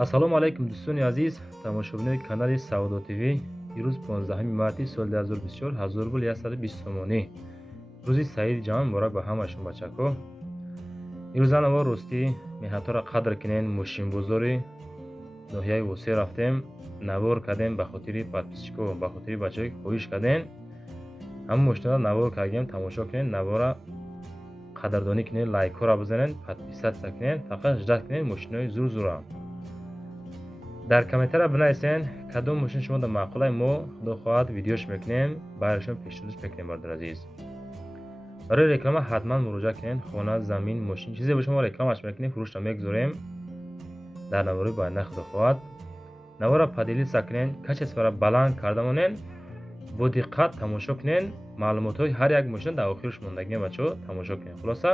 ассалому алайкум дӯстони азиз, тамошобинони канали Саудо ТВ. имрӯз 15 марти соли 2024 ҳазор рубл 120 сомонӣ. рӯзи саиди ҷамъ муборак ба ҳамаашон бачако. имрӯз анаво ростӣ меҳнатҳоро қадр кинен. мошинбозори ноҳияи восеъ рафтем, навор кардем ба хотири подписчикҳо, ба хотири бачаҳое ки хоҳиш кардем. ҳамаи мошинаро навор кардем, тамошо кинен, навора қадрдонӣ кинен, лайкҳоро бизанен, подписатсия кинен, фақат ждат кинен мошинаҳои зур-зура. дар комментария бинависен кадом мошин шумо дар маъқулаи мо худо хоҳад видеош мекунем, байрашон пешниҳодш мекунем. бардор азиз, барои реклама ҳатман муроҷиат кинен. хона, замин, мошин чизе бо шумо рекламаш мекунем, фурӯшта мегузорем дар навори байна худо хоҳад. навора падилитса кинен, качествара баланд карда монен, бо диққат тамошо кинен. маълумотҳои ҳар як мошина дар охираш мондагиам бачаҳо тамошо кинен. хулоса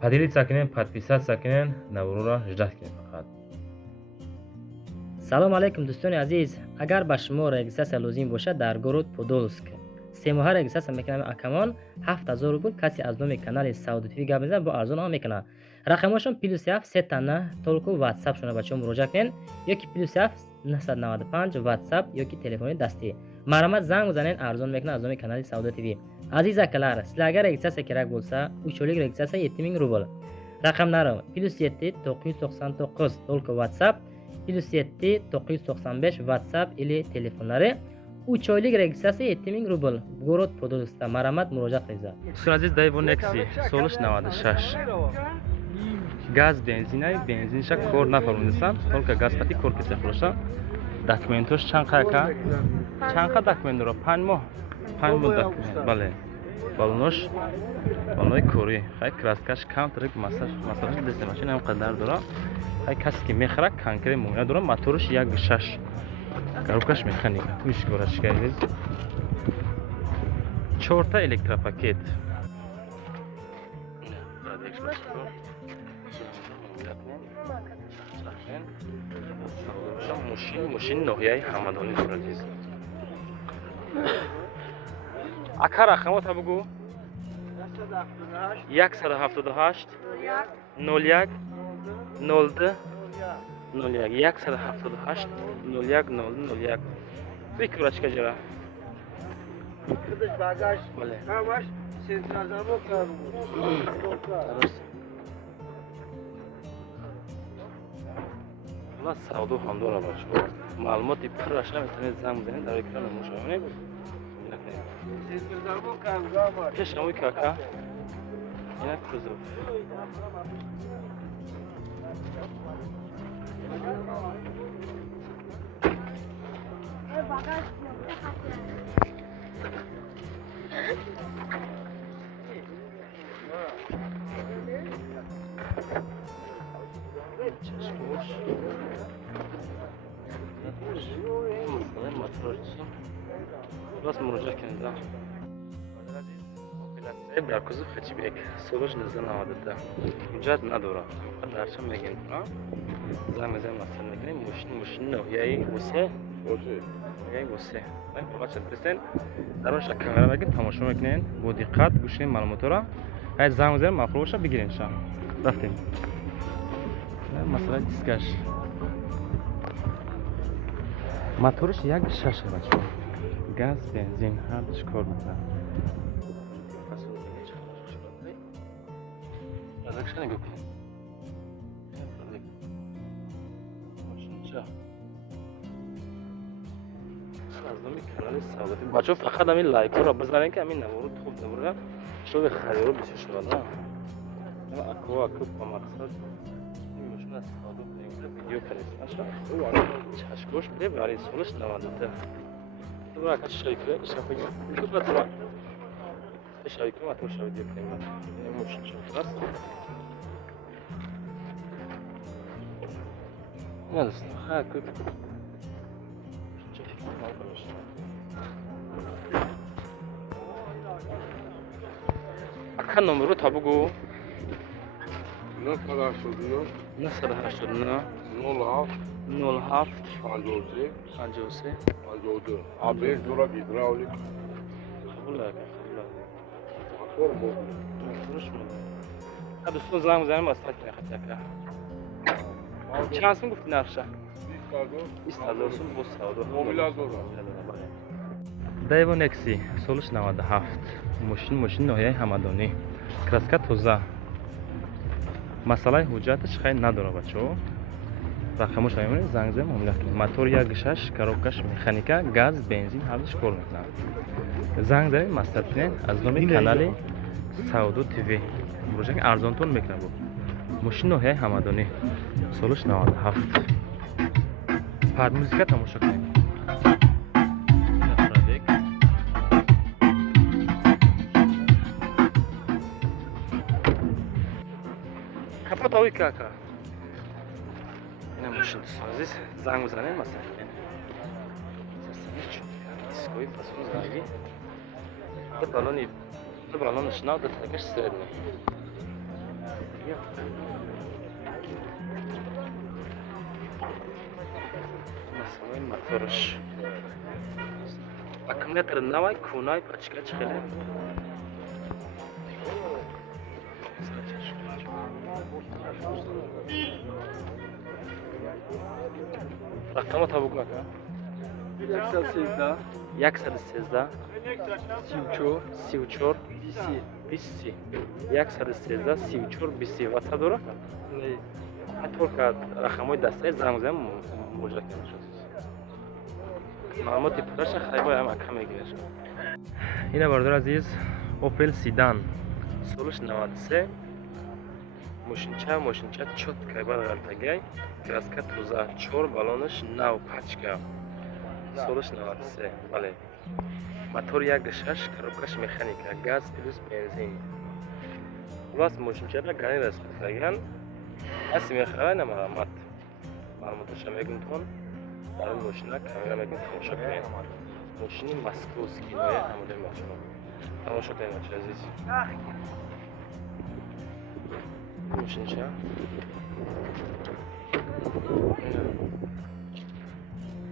падилитса кинен, подписатсия кинен, наворора ждат кинен. фақат салом алайкум дӯстони азиз, агар ба шумо регистрация лозим бошад дар город Подольск 3 моҳа регистрация мекунам. акамон 7000 рубл. касе аз номи канали Саудо ТВ гап мезанад, бо арзон ҳам мекунад. рақамошон +7 сетана толку WhatsApp шуна бачаҳо муроҷиат кинен, ёки +7 995 WhatsApp ёки телефони дастӣ. марамат занг бизанен, арзон мекунад аз номи канали Саудо ТВ. азиз акалар, силар агар регистрация керак bo'lsa, uchlik registratsiya 7000 rubl. raqamlarim +7 999 толку WhatsApp, +7 995 WhatsApp или телефонлари. 3 oylik registratsiya 7000 rubl. город Подольскда марамат муроҷиат qilinglar. дӯстон азиз, Daewoo Nexi солиш 96 газ бензинай бензинша кор нафармудисам, толка газ пати кор киса хулоса. документош чанqa документ дора 5 моҳ документ. бале балонош балонои кори хай краскаш камтрик масалаш десте машина ҳам қадар дора. хай касе ки мехара конкрет муайна дора. моторош 1.6 коробкаш механика ишгораш кардез. 4 электропакет. мошин ноҳияи ҳамадонӣ азиз. ака рақамота бугу 178 01 02 01 178 01 02 01. бикурачка ҷара бале савдо ҳам дора бачо. маълумоти пурраша метавонед занг бизанед дар экрани мушоҳидат. пешамои кака инак кузов чашмош راست مراجعه کنید. در کجا خچیبک سالش نزدن آمده جد نداره. درشم میگیم زن مثلا میگیم ماشین نوعی وسه وسه. نه فقط چند پرسن درش کامرا بگید تماشا میکنین با دقت گوشین معلومات را. هر زن مفروش بگیرین شام. رفتیم. مثلا دیسکش. موتورش 1.6 بچه. گاز بنزین هر چیکار میکنه. ازش نگو کن. بچه فقط همین لایک رو بزنین که همین نوارو خوب نبوده شده خریدارو بسیار شده نه اما اکوا با مقصد این مشون استفاده کنیم ویدیو کنیم چشکوش بده برای سولش نمانده تو برای کچه شایی کنه اشتر کنیم تو برای تو شایی کنیم اتو شایی دیو کنیم این مشون شده است نه دوست ها کنیم اکا نمبر رو تابگو نصد هشتاد نه 07 53 عبيد دورة هيدراوليك خلاك هذا الصوت زلمة زلمة استركنا خدتك چند سوم گفتی نقشه؟ 20,000 20,000 سوم با سعودو. موبیلادور. دیو نکسی سالش 97 ماشین نوعی همدانی کراسکا توزه مسئله حجتش خیلی نداره بچه‌ها رقمش میمونه زنگ زدم مملکت موتور 1.6 коробкаш механика газ бензин ҳардуш кор мекунад زنگ زدم مصرف کنین از نام کانال سعودو تیوی مروجه ارزانتون میکنه بود ماشین نوعی همدانی سالش 97 پاد موزیکا تماشا کنین کپوتاوی کاکا اینم ماشین عزیز زنگ بزنین مثلا دیسکوی فاصله زنگی ده بالون شناو ده تاکش سرنی مثلا این موتورش аккумулятор новый кунай пачка чхеле рақама табук ака 113 113 34 20 113 34 20 ватсап дора только рақамои дастаи занг зам муҷа кардашад маълумоти пураша хайбои ҳама кам мегираш ина бардор азиз Opel Sedan солиш 93 мошинча чёткай баргартагай краска туза 4 балонаш нав пачка солиш 93 бале мотор 1.6 коробкаш механика газ плюс бензин влас мошинчада гани расхатаган аси мехарай намарамат маълумоташа мегунтон дар ин мошина камера мегун тамошо кунед мошини московский ноя ҳамадаи мошина тамошо кунед бача азиз мошинча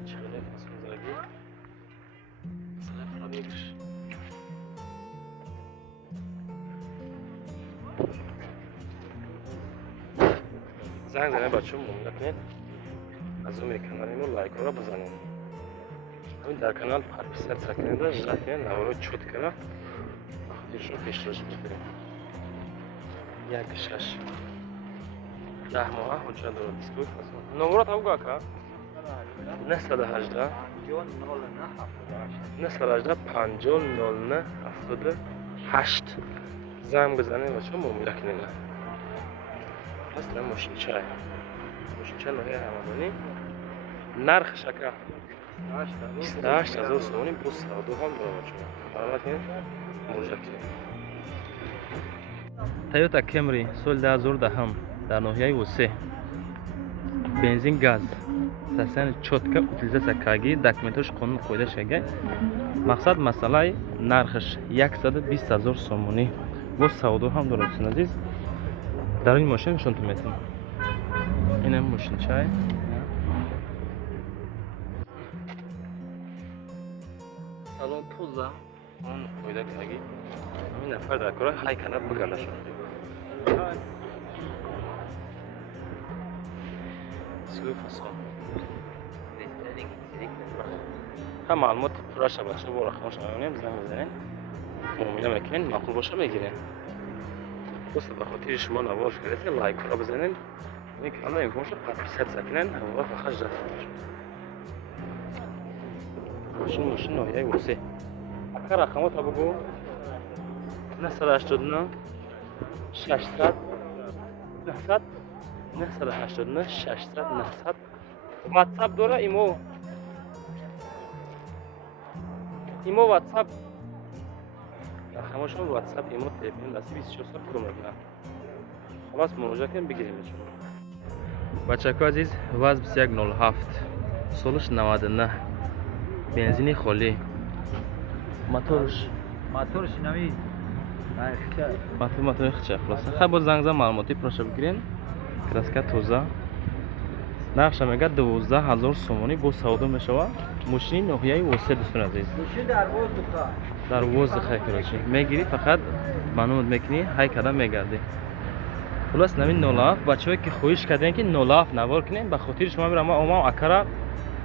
чиқадар фасонзаги салаф робегиш занг занед бачаҳо муомила кунед аз умри каналимон лайкҳоро бизанед ҳамин дар канал подписатсия кунеда жрат кунед наворои чоткара худишро пешрош бигиред 1.6 10 моҳа ҳуҷҷат дорад дискои фасон номро табук ака 918 500978 занг бизанед бачаҳо муомила кунед аслан мошинча ноҳияи ҳамадонӣ нархш ака 28000 сомонӣ бо савдо ҳам дора бачаҳо марҳамат кунед муроҷиат кунед Toyota Camry соли 2010 дар ноҳияи Усе бензин газ сасани чотка утилизатсия кардаги документош қонун қоида шагай мақсад масъалаи нархш 120000 сомонӣ бо савдо ҳам дора дӯстон азиз дар ин мошин нишонтон метавонам инам мошинчай салон тоза он қоида кардаги ин нафар дар кора ҳай кана бигардашон ҳам маълумоти пураша баша бо рақамаша мемонем занг мезанем муомила мекунем маъқул боша мегирем просто ба хотири шумо навор кардед лайкҳоро бизанед ин канал имкон шуд подписатсия кунед ҳамвақт фақат жат мошин ноҳияи Усе ака рақамота бугӯ 989 600 900 989 600 900 ватсап дора имо ватсап рақамашон ватсап имо телефон дасти 24 соат кор мекунад ҳавас муроҷиат кунед бигирем бачаҳо азиз ваз 2107 солиш 99 бензини холӣ моторш нави мотори хича хулоса хай бо занг зан маълумоти пураша бигирен краска тоза нақша мега 12000 сомонӣ бо савдо мешава мошини ноҳияи Усе дӯстон азиз дар воздуха короче мегирӣ фақат баномат мекунӣ ҳай када мегардӣ خلاص نمی نولاف بچه‌ای که خویش کردن که نولاف نوار کنیم به خاطر شما میرم ما اکرا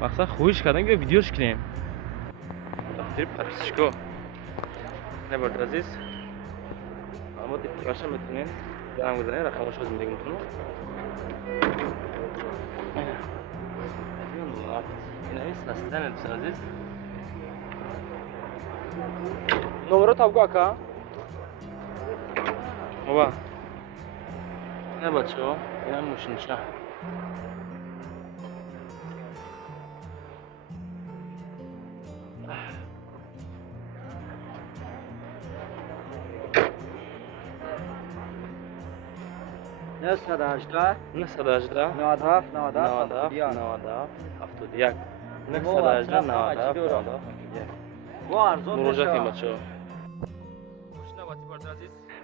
مقصد خویش کردن که ویدیوش کنیم تفسیر پرسشکو نبرد عزیز اما دیپکاشا میتونین زنگ بزنین رقمش رو زندگی میتونم این هیست هستن دوست عزیز نمره تابگو اکا بابا نه بچه ها این هم موشنشه نه 118 نه 118 97 97 71 نه 118 97 91 با ارزون مراجعه کنیم بچه ها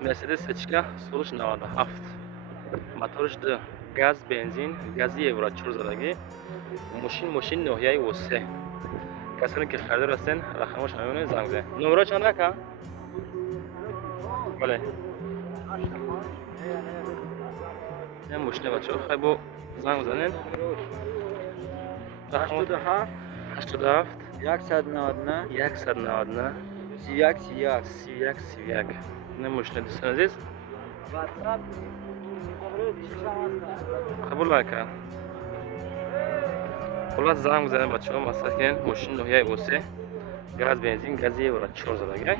مرسدس اتشکا سولش 97 موتورش ده گاز بنزین گازی یورا 4 زدگی ماشین نوحیه و 3 کسانی که خریدار هستن رقمش همونه زنگ بزنید نمره چند رقم بله این ماشین بچه‌ها خیلی با زنگ بزنید 87 87 199 199 31 31 31 31 این ماشین دوستان عزیز قبول نکن خلاص زنگ بزنید بچه‌ها مثلا ماشین نوحیه اوسه گاز بنزین گازی و 4 زدگی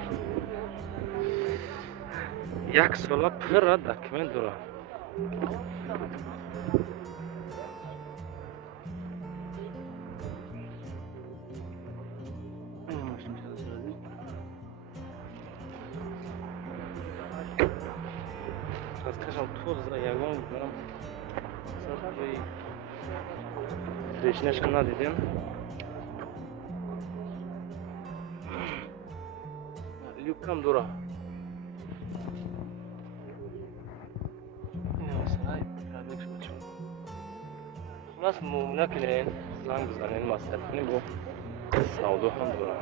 یک سال پر دکمنت داره скажем тут за ягон берем сарай речнешен надидим люкам дура خلاص ممنون کنین زنگ بزنین مصرف کنین با سعودو هم دورا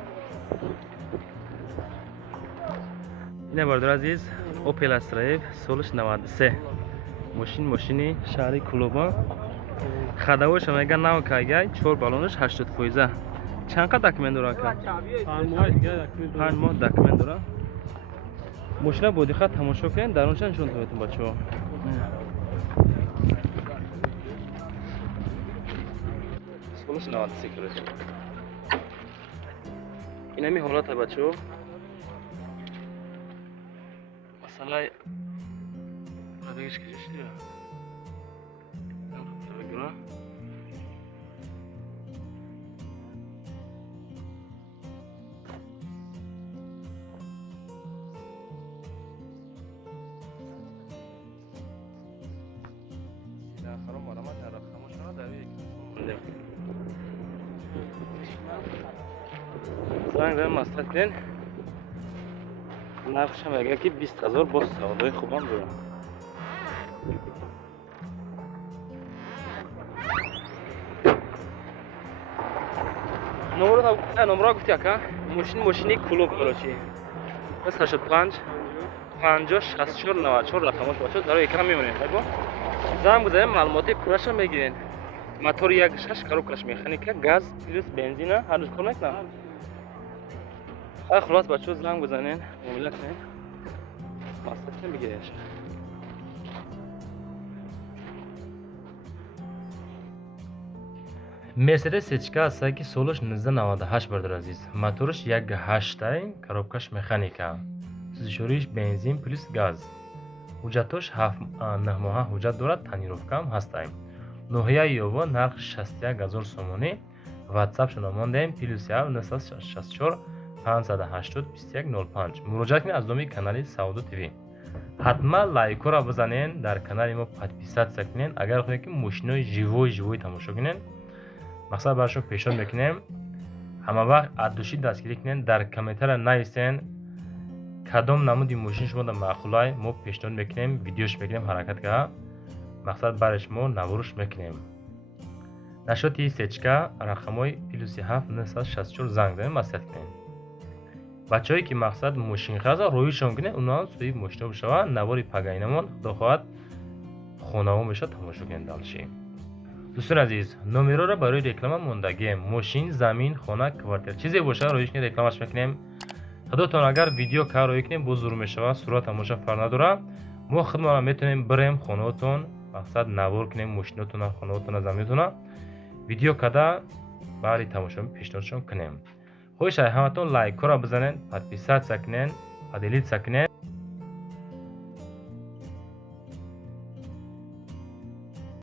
اینه بردار عزیز اوپل استرایف سولش 93 ماشینی شهری کلوبان خداوش هم اگر نو کایگای 4 بالونش 80 فویزه چند قد دکمن دورا که 5 ماه دکمن دورا ماشین بودی خط تماشا کنین درونش نشون بهتون بچه‌ها سولش 93 کیلو این همی حالت بچه‌ها مثلا بگیش کشش دیا بگیرم سیده آخرم مرمت نرخ خموش را در یک زنگ دارم مصرف کنین نرخش هم اگر که 20,000 باز سعودای خوبم دارم نمره گفتی اکا ماشینی کلوب کلوچی بس 85 50 64 94 رقمش باشه داره یکم میمونه خب زنگ بزنید معلوماتی پورش هم بگیرین موتور 1.6 کاروکش مکانیکا گاز پلیس بنزین هر روز کار نکنه خلاص بچه‌ها زنگ بزنین معامله کنین مصرف نمیگیرش مرسدس اتشکا سایکی سولش 1998 بردار عزیز موتورش 1.8 تایم کاروبکش مکانیکا سوزشوریش بنزین پلیس گاز حجتش 9 ماه حجت دارد تنیروفکا هم هستیم نوحیه یووا نرخ 61,000 سومونی واتساپ شنامان دهیم پلیس 964 580 2105 مراجعه کنید از دومی کانال سعودو تیوی حتما لایک را بزنین در کانال ما подписаться کنین اگر خواهید که ماشینای ژوی تماشا کنین مقصد برشون پیشنهاد میکنیم همه وقت ادوشی دستگیری کنین در کامنتر نایستین کدام نمودی ماشین شما در معقولای ما پیشنهاد میکنیم ویدیوش میکنیم حرکت که مقصد برش ما نوارش میکنیم نشاتی سچکا رقمای پلیس 7 964 زنگ زنین مصرف کنین بچه‌هایی که مقصد ماشین خرید رویشون کنه اونا سوی ماشین بشوند نواری پگاینمون خدا خواهد خانه‌ها میشه تماشا کنید دالشی. دوستان عزیز، نمره را برای رکلام موندگی ماشین، زمین، خانه، کوارتر چیزی باشه رویش رکلامش میکنیم. خودتون اگر ویدیو کار روی کنیم بزرگ میشه صورت تماشا فر نداره. ما خودمون میتونیم بریم خانه‌تون مقصد نوار کنیم ماشینتون، خانه‌تون، زمینتون ویدیو کدا برای تماشا پیشنهادشون کنیم. خوش همتون لایک را بزنین، پادپیسات سکنین، پادلیت سکنین.